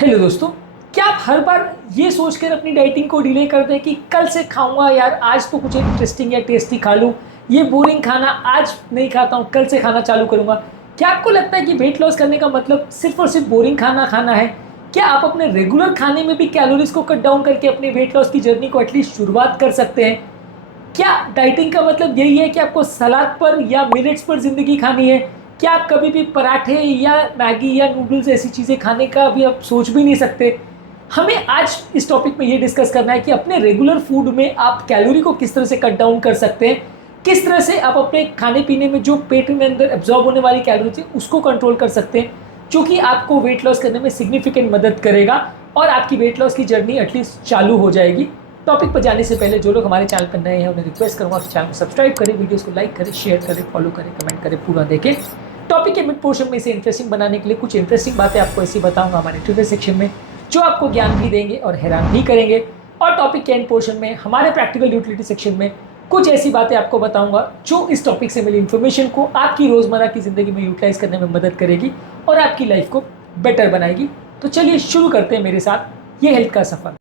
Hello दोस्तों। क्या आप हर बार ये सोचकर अपनी डाइटिंग को डिले करते हैं कि कल से खाऊंगा यार, आज तो कुछ इंटरेस्टिंग या टेस्टी खा लूँ, ये बोरिंग खाना आज नहीं खाता हूँ, कल से खाना चालू करूंगा। क्या आपको लगता है कि वेट लॉस करने का मतलब सिर्फ और सिर्फ बोरिंग खाना खाना है? क्या आप अपने रेगुलर खाने में भी कैलोरीज को कट डाउन करके अपने वेट लॉस की जर्नी को एटलीस्ट शुरुआत कर सकते हैं? क्या डाइटिंग का मतलब यही है कि आपको सलाद पर या मिलेट्स पर ज़िंदगी खानी है? क्या आप कभी भी पराठे या मैगी या नूडल्स ऐसी चीज़ें खाने का भी आप सोच भी नहीं सकते? हमें आज इस टॉपिक में ये डिस्कस करना है कि अपने रेगुलर फूड में आप कैलोरी को किस तरह से कट डाउन कर सकते हैं, किस तरह से आप अपने खाने पीने में जो पेट में अंदर एब्जॉर्ब होने वाली कैलोरी थी उसको कंट्रोल कर सकते हैं, जो कि आपको वेट लॉस करने में सिग्निफिकेंट मदद करेगा और आपकी वेट लॉस की जर्नी एटलीस्ट चालू हो जाएगी। टॉपिक पर जाने से पहले जो लोग हमारे चैनल पर नए हैं उन्हें रिक्वेस्ट करूंगा कि चैनल को सब्सक्राइब करें, वीडियोस को लाइक करें, शेयर करें, फॉलो करें, कमेंट करें, पूरा देखें। टॉपिक के मिड पोर्शन में इसे इंटरेस्टिंग बनाने के लिए कुछ इंटरेस्टिंग बातें आपको ऐसी बताऊंगा हमारे ट्विटर सेक्शन में, जो आपको ज्ञान भी देंगे और हैरान भी करेंगे। और टॉपिक के एंड पोर्शन में हमारे प्रैक्टिकल यूटिलिटी सेक्शन में कुछ ऐसी बातें आपको बताऊंगा जो इस टॉपिक से मिली इन्फॉर्मेशन को आपकी रोज़मर्रा की ज़िंदगी में यूटिलाइज करने में मदद करेगी और आपकी लाइफ को बेटर बनाएगी। तो चलिए शुरू करते हैं मेरे साथ ये हेल्थ का सफ़र।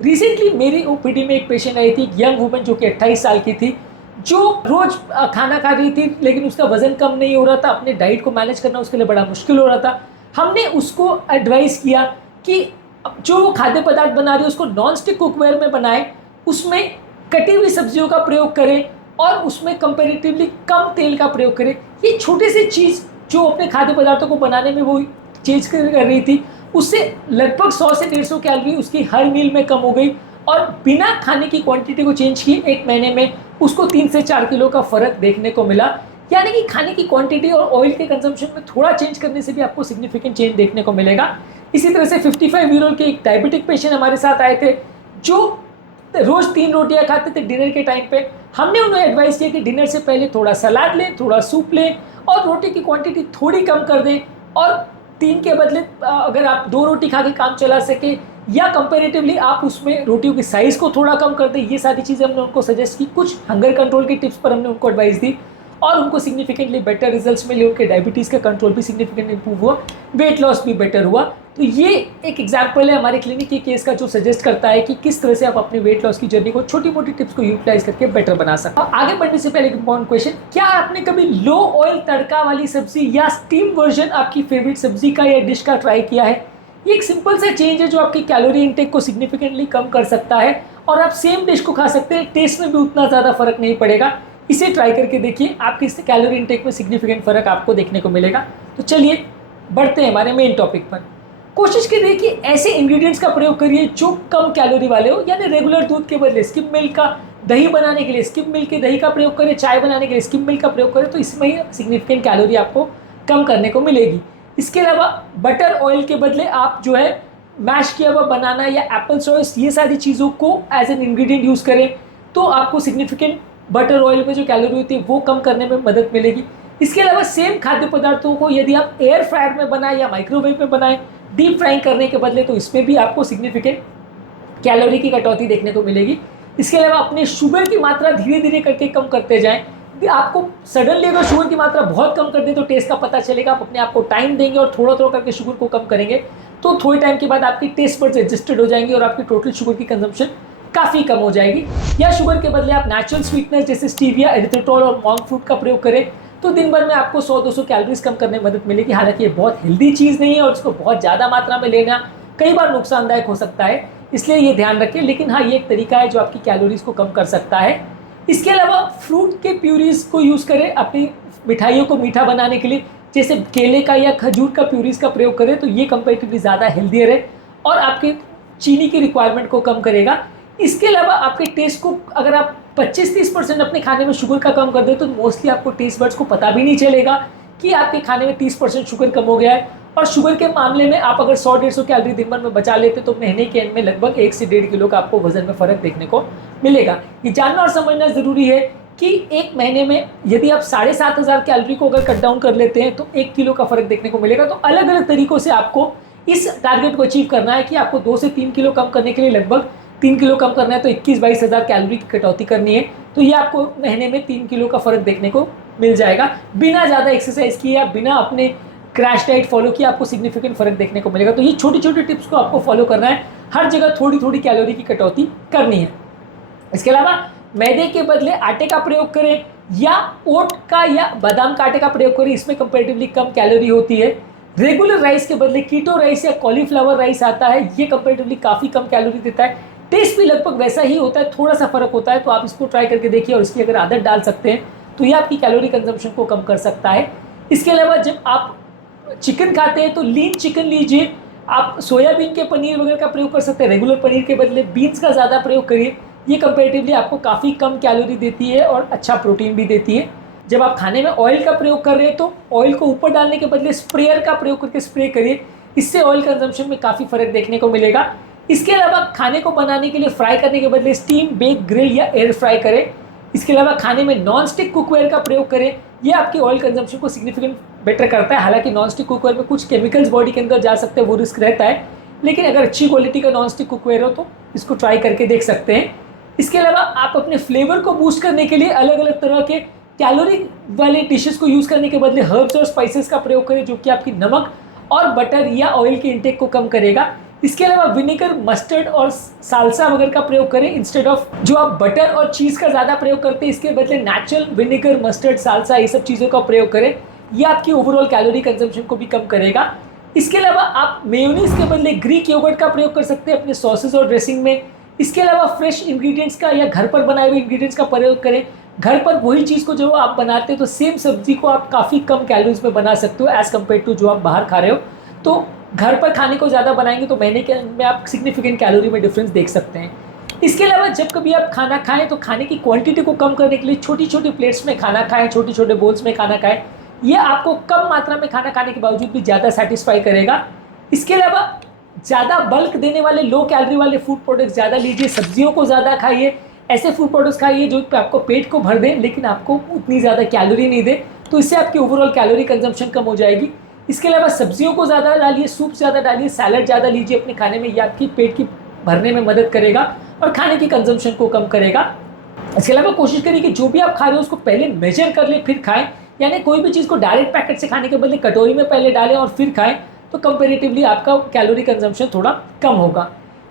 रिसेंटली मेरी ओपीडी में एक पेशेंट आई थी, यंग वुमन जो कि 28 साल की थी, जो रोज खाना खा रही थी लेकिन उसका वजन कम नहीं हो रहा था। अपने डाइट को मैनेज करना उसके लिए बड़ा मुश्किल हो रहा था। हमने उसको एडवाइस किया कि जो वो खाद्य पदार्थ बना रही है उसको नॉन स्टिक कुकवेयर में बनाए, उसमें कटी हुई सब्जियों का प्रयोग करें और उसमें कंपेरेटिवली कम तेल का प्रयोग करें। ये छोटी सी चीज़ जो अपने खाद्य पदार्थों को बनाने में वो चेंज कर रही थी, उससे लगभग 100 से 150 कैलोरी उसकी हर मील में कम हो गई। और बिना खाने की क्वांटिटी को चेंज किए 1 महीने में उसको 3 से 4 किलो का फ़र्क देखने को मिला। यानी कि खाने की क्वांटिटी और ऑयल के कंजम्पशन में थोड़ा चेंज करने से भी आपको सिग्निफिकेंट चेंज देखने को मिलेगा। इसी तरह से 55 ईयर के एक डायबिटिक पेशेंट हमारे साथ आए थे, जो रोज़ 3 रोटियां खाते थे डिनर के टाइम पे। हमने उन्हें एडवाइस किया कि डिनर से पहले थोड़ा सलाद लें, थोड़ा सूप लें और रोटी की क्वांटिटी थोड़ी कम कर दें, और 3 के बदले अगर आप 2 रोटी खा के काम चला सके या कंपैरेटिवली आप उसमें रोटियों की साइज़ को थोड़ा कम कर दें। ये सारी चीज़ें हमने उनको सजेस्ट की। कुछ हंगर कंट्रोल की टिप्स पर हमने उनको एडवाइस दी और उनको सिग्निफिकेंटली बेटर रिजल्ट्स मिले। उनके डायबिटीज़ का कंट्रोल भी सिग्निफिकेंटली इंप्रूव हुआ, वेट लॉस भी बेटर हुआ। तो ये एक एग्जाम्पल है हमारे क्लिनिक के केस का, जो सजेस्ट करता है कि किस तरह से आप अपने वेट लॉस की जर्नी को छोटी मोटी टिप्स को यूटिलाइज करके बेटर बना सकते हैं। आगे बढ़ने से पहले एक इंपॉर्टेंट क्वेश्चन, क्या आपने कभी लो ऑयल तड़का वाली सब्जी या स्टीम वर्जन आपकी फेवरेट सब्जी का या डिश का ट्राई किया है? ये एक सिंपल सा चेंज है जो आपकी कैलोरी इंटेक को सिग्निफिकेंटली कम कर सकता है और आप सेम डिश को खा सकते हैं, टेस्ट में भी उतना ज़्यादा फर्क नहीं पड़ेगा। इसे ट्राई करके देखिए, आपकी कैलोरी इंटेक में सिग्निफिकेंट फर्क आपको देखने को मिलेगा। तो चलिए बढ़ते हैं हमारे मेन टॉपिक पर। कोशिश करिए कि ऐसे इंग्रेडिएंट्स का प्रयोग करिए जो कम कैलोरी वाले हो, यानी रेगुलर दूध के बदले स्किम मिल्क का, दही बनाने के लिए स्किम मिल्क के दही का प्रयोग करें, चाय बनाने के लिए स्किम मिल्क का प्रयोग करें, तो इसमें ही सिग्निफिकेंट कैलोरी आपको कम करने को मिलेगी। इसके अलावा बटर ऑयल के बदले आप जो है मैश किया हुआ बनाना या एप्पल सॉस, ये सारी चीज़ों को एज एन इंग्रेडिएंट यूज़ करें तो आपको सिग्निफिकेंट बटर ऑयल में जो कैलोरी होती है वो कम करने में मदद मिलेगी। इसके अलावा सेम खाद्य पदार्थों को यदि आप एयर फ्रायर में बनाएं या माइक्रोवेव में बनाएं डीप फ्राइंग करने के बदले, तो इसमें भी आपको सिग्निफिकेंट कैलोरी की कटौती देखने को मिलेगी। इसके अलावा अपने शुगर की मात्रा धीरे धीरे करके कम करते जाएं। आपको सडनली अगर शुगर की मात्रा बहुत कम कर दें तो टेस्ट का पता चलेगा। आप अपने आप को टाइम देंगे और थोड़ा थोड़ा करके शुगर को कम करेंगे तो थोड़े टाइम के बाद आपकी टेस्ट बड्स एडजस्टेड हो जाएंगी और आपकी टोटल शुगर की कंजम्पशन काफ़ी कम हो जाएगी। या शुगर के बदले आप नेचुरल स्वीटनर जैसे स्टीविया, एरिथ्रिटोल और मॉन्क फ्रूट का प्रयोग करें तो दिन भर में आपको 100-200 कैलोरीज कम करने में मदद मिलेगी। हालांकि ये बहुत हेल्दी चीज़ नहीं है और इसको बहुत ज़्यादा मात्रा में लेना कई बार नुकसानदायक हो सकता है, इसलिए ये ध्यान रखें। लेकिन हाँ, ये एक तरीका है जो आपकी कैलोरीज को कम कर सकता है। इसके अलावा फ्रूट के प्यूरीज को यूज़ करें अपनी मिठाइयों को मीठा बनाने के लिए, जैसे केले का या खजूर का प्यूरीज का प्रयोग करें तो ये कंपेरेटिवली ज़्यादा हेल्दियर है और आपके चीनी की रिक्वायरमेंट को कम करेगा। इसके अलावा आपके टेस्ट को अगर आप 25-30% अपने खाने में शुगर का कम कर दे तो मोस्टली आपको टेस्ट बड्स को पता भी नहीं चलेगा कि आपके खाने में 30% शुगर कम हो गया है। और शुगर के मामले में आप अगर 100-150 कैलोरी दिन भर में बचा लेते तो महीने के एंड में लगभग 1 से 1.5 किलो का आपको वजन में फ़र्क देखने को मिलेगा। ये जानना और समझना ज़रूरी है कि 1 महीने में यदि आप 7,500 कैलोरी को अगर कट डाउन कर लेते हैं तो 1 किलो का फ़र्क देखने को मिलेगा। तो अलग अलग तरीक़ों से आपको इस टारगेट को अचीव करना है कि आपको 2 से 3 किलो कम करने के लिए लगभग 3 किलो कम करना है तो 21-22 हज़ार कैलोरी की कटौती करनी है। तो ये आपको महीने में 3 किलो का फ़र्क देखने को मिल जाएगा। बिना ज़्यादा एक्सरसाइज किए या बिना अपने क्रैश डाइट फॉलो किए आपको सिग्निफिकेंट फ़र्क देखने को मिलेगा। तो ये छोटी छोटी टिप्स को आपको फॉलो करना है, हर जगह थोड़ी थोड़ी कैलोरी की कटौती करनी है। इसके अलावा मैदे के बदले आटे का प्रयोग करें या ओट का या बादाम का आटे का प्रयोग करें, इसमें कंपैरेटिवली कम कैलोरी होती है। रेगुलर राइस के बदले कीटो राइस या कॉलीफ्लावर राइस आता है, ये कंपैरेटिवली काफ़ी कम कैलोरी देता है, टेस्ट भी लगभग वैसा ही होता है, थोड़ा सा फर्क होता है। तो आप इसको ट्राई करके देखिए और इसकी अगर आदत डाल सकते हैं तो ये आपकी कैलोरी कंजम्पशन को कम कर सकता है। इसके अलावा जब आप चिकन खाते हैं तो लीन चिकन लीजिए, आप सोयाबीन के पनीर वगैरह का प्रयोग कर सकते हैं, रेगुलर पनीर के बदले बीन्स का ज़्यादा प्रयोग करिए, ये कंपैरेटिवली आपको काफ़ी कम कैलोरी देती है और अच्छा प्रोटीन भी देती है। जब आप खाने में ऑयल का प्रयोग कर रहे हैं तो ऑयल को ऊपर डालने के बदले स्प्रेयर का प्रयोग करके स्प्रे करिए, इससे ऑयल कंजम्पशन में काफ़ी फ़र्क देखने को मिलेगा। इसके अलावा खाने को बनाने के लिए फ्राई करने के बदले स्टीम, बेक, ग्रिल या एयर फ्राई करें। इसके अलावा खाने में नॉन स्टिक कुकवेयर का प्रयोग करें, ये आपकी ऑयल कंजम्पशन को सिग्निफिकेंट बेटर करता है। हालांकि नॉन स्टिक कुकवेयर में कुछ केमिकल्स बॉडी के अंदर जा सकते हैं, वो रिस्क रहता है, लेकिन अगर अच्छी क्वालिटी का नॉन स्टिक कुकवेयर हो तो इसको ट्राई करके देख सकते हैं। इसके अलावा आप अपने फ्लेवर को बूस्ट करने के लिए अलग अलग तरह के कैलोरी वाले डिशेस को यूज़ करने के बदले हर्ब्स और स्पाइसेस का प्रयोग करें, जो कि आपकी नमक और बटर या ऑयल के इंटेक को कम करेगा। इसके अलावा विनेगर, मस्टर्ड और साल्सा वगैरह का प्रयोग करें इंस्टेड ऑफ जो आप बटर और चीज़ का ज़्यादा प्रयोग करते हैं, इसके बदले नेचुरल विनेगर, मस्टर्ड, साल्सा ये सब चीज़ों का प्रयोग करें, ये आपकी ओवरऑल कैलोरी कंजम्पशन को भी कम करेगा। इसके अलावा आप मेयोनीज के बदले ग्रीक योगर्ट का प्रयोग कर सकते हैं अपने सॉसेज और ड्रेसिंग में। इसके अलावा फ्रेश इंग्रेडिएंट्स का या घर पर बनाए हुए इंग्रेडिएंट्स का प्रयोग करें। घर पर वही चीज़ को जो आप बनाते हैं तो सेम सब्जी को आप काफ़ी कम कैलोरीज में बना सकते हो एज़ कम्पेयर टू जो आप बाहर खा रहे हो। तो घर पर खाने को ज़्यादा बनाएंगे तो महीने के में आप सिग्निफिकेंट कैलोरी में डिफरेंस देख सकते हैं। इसके अलावा जब कभी आप खाना खाएं तो खाने की क्वांटिटी को कम करने के लिए छोटी छोटी प्लेट्स में खाना खाएं, छोटे छोटे बोल्स में खाना खाएं, ये आपको कम मात्रा में खाना खाने के बावजूद भी ज़्यादा सेटिस्फाई करेगा। इसके अलावा ज़्यादा बल्क देने वाले लो कैलोरी वाले फूड प्रोडक्ट्स ज़्यादा लीजिए, सब्जियों को ज़्यादा खाइए, ऐसे फूड प्रोडक्ट्स खाइए जो आपको पेट को भर दें लेकिन आपको उतनी ज़्यादा कैलोरी नहीं दे, तो इससे आपकी ओवरऑल कैलोरी कंजम्पशन कम हो जाएगी। इसके अलावा सब्जियों को ज़्यादा डालिए, सूप ज़्यादा डालिए, सैलड ज़्यादा लीजिए अपने खाने में, ये आपकी पेट की भरने में मदद करेगा और खाने की कंजम्पशन को कम करेगा। इसके अलावा कोशिश करिए कि जो भी आप खा रहे हो उसको पहले मेजर कर ले फिर खाएं, यानी कोई भी चीज़ को डायरेक्ट पैकेट से खाने के बदले कटोरी में पहले डालें और फिर खाएं, तो कंपेरेटिवली आपका कैलोरी कंजम्पशन थोड़ा कम होगा।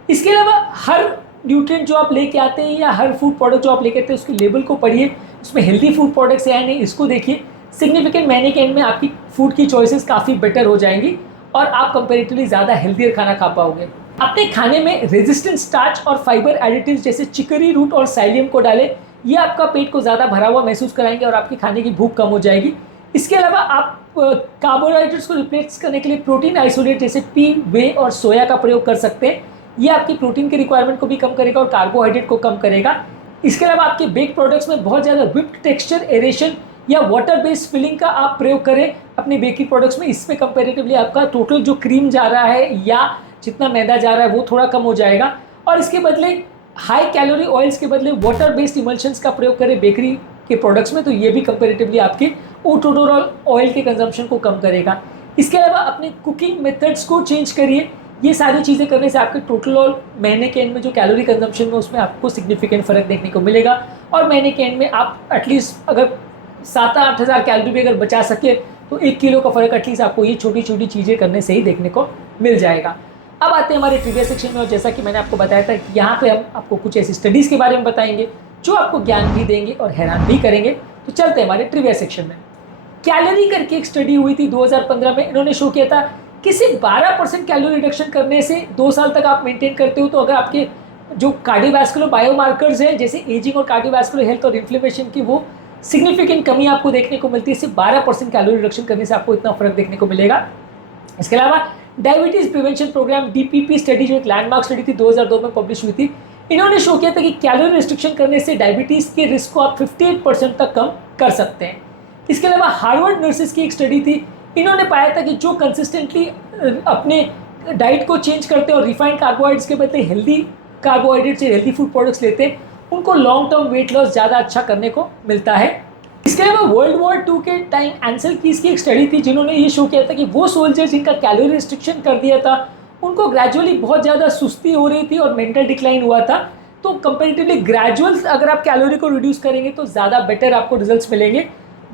इसके अलावा हर न्यूट्रिएंट जो आप लेके आते हैं या हर फूड प्रोडक्ट जो आप लेके आते हैं उसके लेबल को पढ़िए, उसमें हेल्दी फूड प्रोडक्ट्स है या नहीं इसको देखिए। सिग्निफिकेंट महीने के एंड में आपकी फूड की चॉइसेस काफ़ी बेटर हो जाएंगी और आप कंपेरेटिवली ज़्यादा हेल्दियर खाना खा पाओगे। अपने खाने में रेजिस्टेंट स्टार्च और फाइबर एडिटिव्स जैसे चिकरी रूट और साइलियम को डालें, ये आपका पेट को ज़्यादा भरा हुआ महसूस कराएंगे और आपकी खाने की भूख कम हो जाएगी। इसके अलावा आप कार्बोहाइड्रेट्स को रिप्लेस करने के लिए प्रोटीन आइसोलेट जैसे पी, वे और सोया का प्रयोग कर सकते हैं, ये आपकी प्रोटीन के रिक्वायरमेंट को भी कम करेगा और कार्बोहाइड्रेट को कम करेगा। इसके अलावा आपके बेक प्रोडक्ट्स में बहुत ज़्यादा विप्ड टेक्सचर, एरेशन या वाटर बेस्ड फिलिंग का आप प्रयोग करें अपने बेकरी प्रोडक्ट्स में, इसमें कंपेरेटिवली आपका टोटल जो क्रीम जा रहा है या जितना मैदा जा रहा है वो थोड़ा कम हो जाएगा। और इसके बदले हाई कैलोरी ऑयल्स के बदले वाटर बेस्ड इमल्शंस का प्रयोग करें बेकरी के प्रोडक्ट्स में, तो ये भी कंपेरेटिवली आपके ओवरऑल ऑयल के कंजम्पशन को कम करेगा। इसके अलावा अपने कुकिंग मेथड्स को चेंज करिए, ये सारी चीज़ें करने से आपके टोटल और महीने के एंड में जो कैलोरी कंजम्पशन में उसमें आपको सिग्निफिकेंट फ़र्क देखने को मिलेगा और महीने के एंड में आप एटलीस्ट अगर 7-8 हज़ार कैलोरी भी अगर बचा सके तो 1 किलो का फ़र्क एटलीस्ट आपको ये छोटी छोटी चीज़ें करने से ही देखने को मिल जाएगा। अब आते हैं हमारे ट्रिविया सेक्शन में और जैसा कि मैंने आपको बताया था कि यहाँ पे हम आपको कुछ ऐसी स्टडीज़ के बारे में बताएंगे जो आपको ज्ञान भी देंगे और हैरान भी करेंगे। तो चलते हैं हमारे ट्रिविया सेक्शन में। कैलोरी करके एक स्टडी हुई थी 2015 में, इन्होंने शो किया था कि सिर्फ 12% कैलोरी रिडक्शन करने से 2 साल तक आप मेंटेन करते हो तो अगर आपके जो कार्डियोवैस्कुलर बायोमार्कर्स हैं जैसे एजिंग और कार्डियोवैस्कुलर हेल्थ और इन्फ्लेमेशन की वो सिग्निफिकेंट कमी आपको देखने को मिलती है। सिर्फ 12% कैलोरी रिडक्शन करने से आपको इतना फर्क देखने को मिलेगा। इसके अलावा diabetes prevention programme DPP study जो एक लैंडमार्क स्टडी थी 2002 में पब्लिश हुई थी, इन्होंने शो किया था कि कैलोरी रिस्ट्रिक्शन करने से डायबिटीज़ के रिस्क को आप 58% तक कम कर सकते हैं। इसके अलावा हार्वर्ड नर्सेस की एक स्टडी थी, इन्होंने पाया था कि जो कंसिस्टेंटली अपने डाइट को चेंज करते हैं और रिफाइंड कार्बोहाइड्रेट्स के बदले हेल्दी कार्बोहाइड्रेट्स या हेल्दी फूड प्रोडक्ट्स लेते हैं उनको लॉन्ग टर्म वेट लॉस ज़्यादा अच्छा करने को मिलता है। इसके इसके अलावा वर्ल्ड वॉर 2 के टाइम एंसल कीस की एक स्टडी थी जिन्होंने ये शो किया था कि वो सोल्जर्स जिनका कैलोरी रिस्ट्रिक्शन कर दिया था उनको ग्रेजुअली बहुत ज़्यादा सुस्ती हो रही थी और मेंटल डिक्लाइन हुआ था। तो कंपेरेटिवली ग्रेजुअल अगर आप कैलोरी को रिड्यूस करेंगे तो ज़्यादा बेटर आपको रिजल्ट्स मिलेंगे।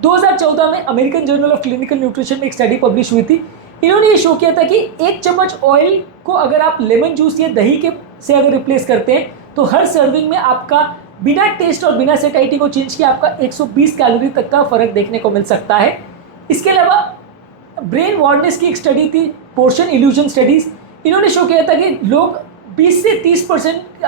2014 में American journal of clinical nutrition में एक स्टडी पब्लिश हुई थी। इन्होंने ये शो किया था कि 1 चम्मच ऑयल को अगर आप लेमन जूस या दही के से अगर रिप्लेस करते हैं तो हर सर्विंग में आपका बिना टेस्ट और बिना सेटाइटी को चेंज किया आपका 120 कैलोरी तक का फर्क देखने को मिल सकता है। इसके अलावा ब्रेन वार्डनेस की एक स्टडी थी, पोर्शन इल्यूजन स्टडीज। इन्होंने शो किया था कि लोग 20 से 30%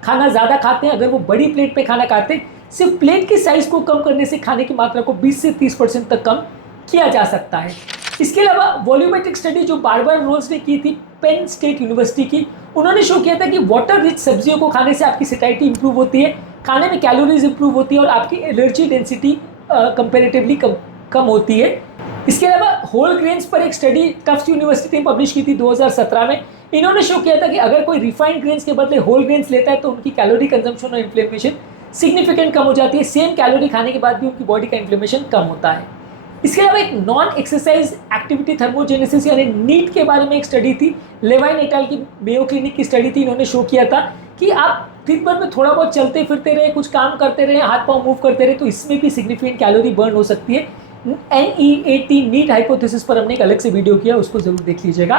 खाना ज़्यादा खाते हैं अगर वो बड़ी प्लेट पे खाना खाते हैं। सिर्फ प्लेट की साइज़ को कम करने से खाने की मात्रा को 20 से 30% तक कम किया जा सकता है। इसके अलावा वॉल्यूमेट्रिक स्टडी जो बारबारा रोल्स ने की थी पेन स्टेट यूनिवर्सिटी की, उन्होंने शो किया था कि वाटर रिच सब्जियों को खाने से आपकी सेटाइटी इंप्रूव होती है, खाने में कैलोरीज इंप्रूव होती है और आपकी एनर्जी डेंसिटी कंपेरेटिवली कम होती है। इसके अलावा होल ग्रेन्स पर एक स्टडी टफ्ट यूनिवर्सिटी ने पब्लिश की थी 2017 में। इन्होंने शो किया था कि अगर कोई रिफाइंड ग्रेन्स के बदले होल ग्रेन्स लेता है तो उनकी कैलोरी कंजम्पशन और इन्फ्लेमेशन सिग्निफिकेंट कम हो जाती है। सेम कैलोरी खाने के बाद भी उनकी बॉडी का इन्फ्लेमेशन कम होता है। इसके अलावा एक नॉन एक्सरसाइज एक्टिविटी थर्मोजेनेसिस यानी नीट के बारे में एक स्टडी थी, लेवाइन एट अल की मेयो क्लिनिक की स्टडी थी। इन्होंने शो किया था कि आप दिन भर में थोड़ा बहुत चलते फिरते रहे, कुछ काम करते रहे, हाथ पांव मूव करते रहे तो इसमें भी सिग्निफिकेंट कैलोरी बर्न हो सकती है। NEAT नीट हाइपोथेसिस पर हमने एक अलग से वीडियो किया, उसको जरूर देख लीजिएगा।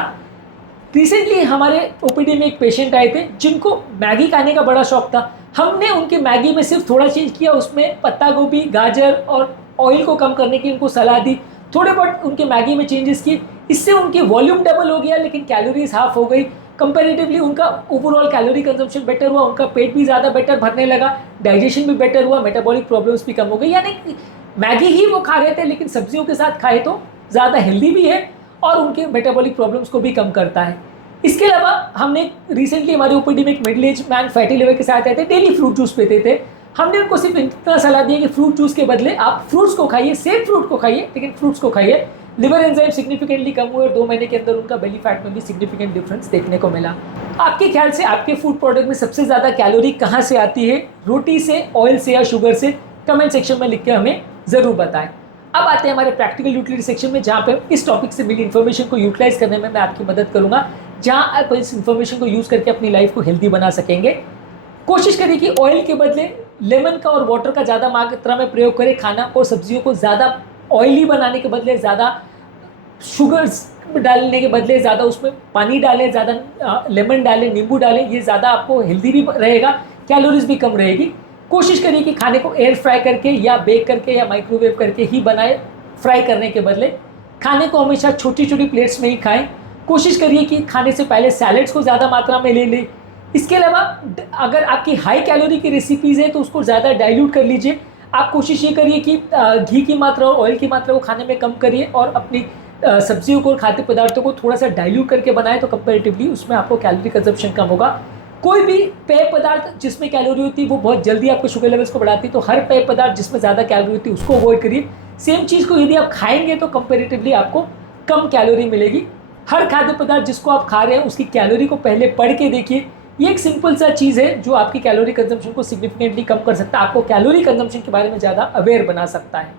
रिसेंटली हमारे OPD में एक पेशेंट आए थे जिनको मैगी खाने का बड़ा शौक था। हमने उनके मैगी में सिर्फ थोड़ा चेंज किया, उसमें पत्ता गोभी, गाजर और ऑयल को कम करने की उनको सलाह दी। थोड़े बहुत उनके मैगी में चेंजेस किए, इससे उनकी वॉल्यूम डबल हो गया लेकिन कैलोरीज हाफ हो गई। कंपैरेटिवली उनका ओवरऑल कैलोरी कंजम्पशन बेटर हुआ, उनका पेट भी ज़्यादा बेटर भरने लगा, डाइजेशन भी बेटर हुआ, मेटाबॉलिक प्रॉब्लम्स भी कम हो गई। यानी मैगी ही वो खा रहे थे लेकिन सब्जियों के साथ खाए तो ज़्यादा हेल्दी भी है और उनके मेटाबॉलिक प्रॉब्लम्स को भी कम करता है। इसके अलावा हमने रिसेंटली हमारे OPD में एक middle age man fatty liver के साथ आए थे, डेली फ्रूट जूस पीते थे। हमने उनको सिर्फ इतना सलाह दी कि फ्रूट जूस के बदले आप फ्रूट्स को खाइए, सेम फ्रूट को खाइए लेकिन फ्रूट्स को खाइए। लिवर एंजाइम सिग्निफिकेंटली कम हुए और 2 महीने के अंदर उनका बेली फैट में भी सिग्निफिकेंट डिफरेंस देखने को मिला। आपके ख्याल से आपके फूड प्रोडक्ट में सबसे ज़्यादा कैलोरी कहाँ से आती है, रोटी से, ऑयल से या शुगर से? कमेंट सेक्शन में लिख के हमें ज़रूर बताएं। अब आते हैं हमारे प्रैक्टिकल यूटिलिटी सेक्शन में, जहाँ पे इस टॉपिक से मिली इन्फॉर्मेशन को यूटिलाइज करने में मैं आपकी मदद करूँगा, जहाँ आप इस इन्फॉर्मेशन को यूज़ करके अपनी लाइफ को हेल्दी बना सकेंगे। कोशिश करिए कि ऑयल के बदले लेमन का और वाटर का ज़्यादा मात्रा में प्रयोग करें। खाना और सब्जियों को ज़्यादा ऑयली बनाने के बदले ज़्यादा शुगर्स डालने के बदले ज़्यादा उसमें पानी डालें, ज़्यादा लेमन डालें, नींबू डालें, ये ज़्यादा आपको हेल्दी भी रहेगा, कैलोरीज भी कम रहेगी। कोशिश करिए कि खाने को एयर फ्राई करके या बेक करके या माइक्रोवेव करके ही बनाए, फ्राई करने के बदले। खाने को हमेशा छोटी छोटी प्लेट्स में ही खाएं। कोशिश करिए कि खाने से पहले सैलेड्स को ज़्यादा मात्रा में ले लें। इसके अलावा अगर आपकी हाई कैलोरी की रेसिपीज़ है तो उसको ज़्यादा डाइल्यूट कर लीजिए। आप कोशिश ये करिए कि घी की मात्रा और ऑयल की मात्रा को खाने में कम करिए और अपनी सब्जियों को, खाद्य पदार्थों को थोड़ा सा डाइल्यूट करके बनाएं तो कंपैरेटिवली उसमें आपको कैलोरी कंजप्शन कम होगा। कोई भी पेय पदार्थ जिसमें कैलोरी होती है वो बहुत जल्दी आपके शुगर लेवल्स को बढ़ाती है, तो हर पेय पदार्थ जिसमें ज़्यादा कैलोरी होती है उसको अवॉइड करिए। सेम चीज़ को यदि आप खाएंगे तो कंपैरेटिवली आपको कम कैलोरी मिलेगी। हर खाद्य पदार्थ जिसको आप खा रहे हैं उसकी कैलोरी को पहले पढ़ के देखिए। ये एक सिंपल सा चीज़ है जो आपकी कैलोरी कंजम्पशन को सिग्निफिकेंटली कम कर सकता है, आपको कैलोरी कंजम्पशन के बारे में ज़्यादा अवेयर बना सकता है।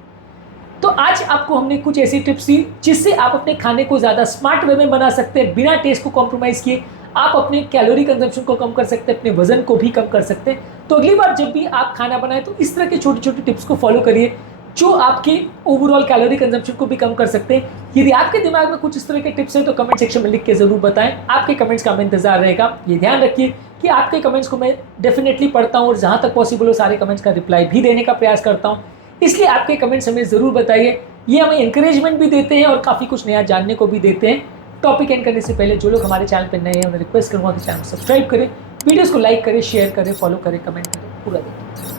तो आज आपको हमने कुछ ऐसी टिप्स दी जिससे आप अपने खाने को ज़्यादा स्मार्ट वे में बना सकते हैं, बिना टेस्ट को कॉम्प्रोमाइज़ किए। आप अपने कैलोरी कंजम्पशन को कम कर सकते हैं, अपने वजन को भी कम कर सकते हैं। तो अगली बार जब भी आप खाना बनाएं तो इस तरह के छोटी छोटी टिप्स को फॉलो करिए जो आपके ओवरऑल कैलोरी कंजम्पशन को भी कम कर सकते हैं। यदि आपके दिमाग में कुछ इस तरह के टिप्स हैं तो कमेंट सेक्शन में लिख के ज़रूर बताएं। आपके कमेंट्स का हमें इंतजार रहेगा। ये ध्यान रखिए कि आपके कमेंट्स को मैं डेफिनेटली पढ़ता हूँ और जहाँ तक पॉसिबल हो सारे कमेंट्स का रिप्लाई भी देने का प्रयास करता हूँ, इसलिए आपके कमेंट्स हमें ज़रूर बताइए। ये हमें इंकरेजमेंट भी देते हैं और काफ़ी कुछ नया जानने को भी देते हैं। टॉपिक एंड करने से पहले जो लोग हमारे चैनल पर नए हैं उन्हें रिक्वेस्ट करूँगा कि चैनल सब्सक्राइब करें, वीडियोज़ को लाइक करें, शेयर करें, फॉलो करें, कमेंट करें, पूरा देखें।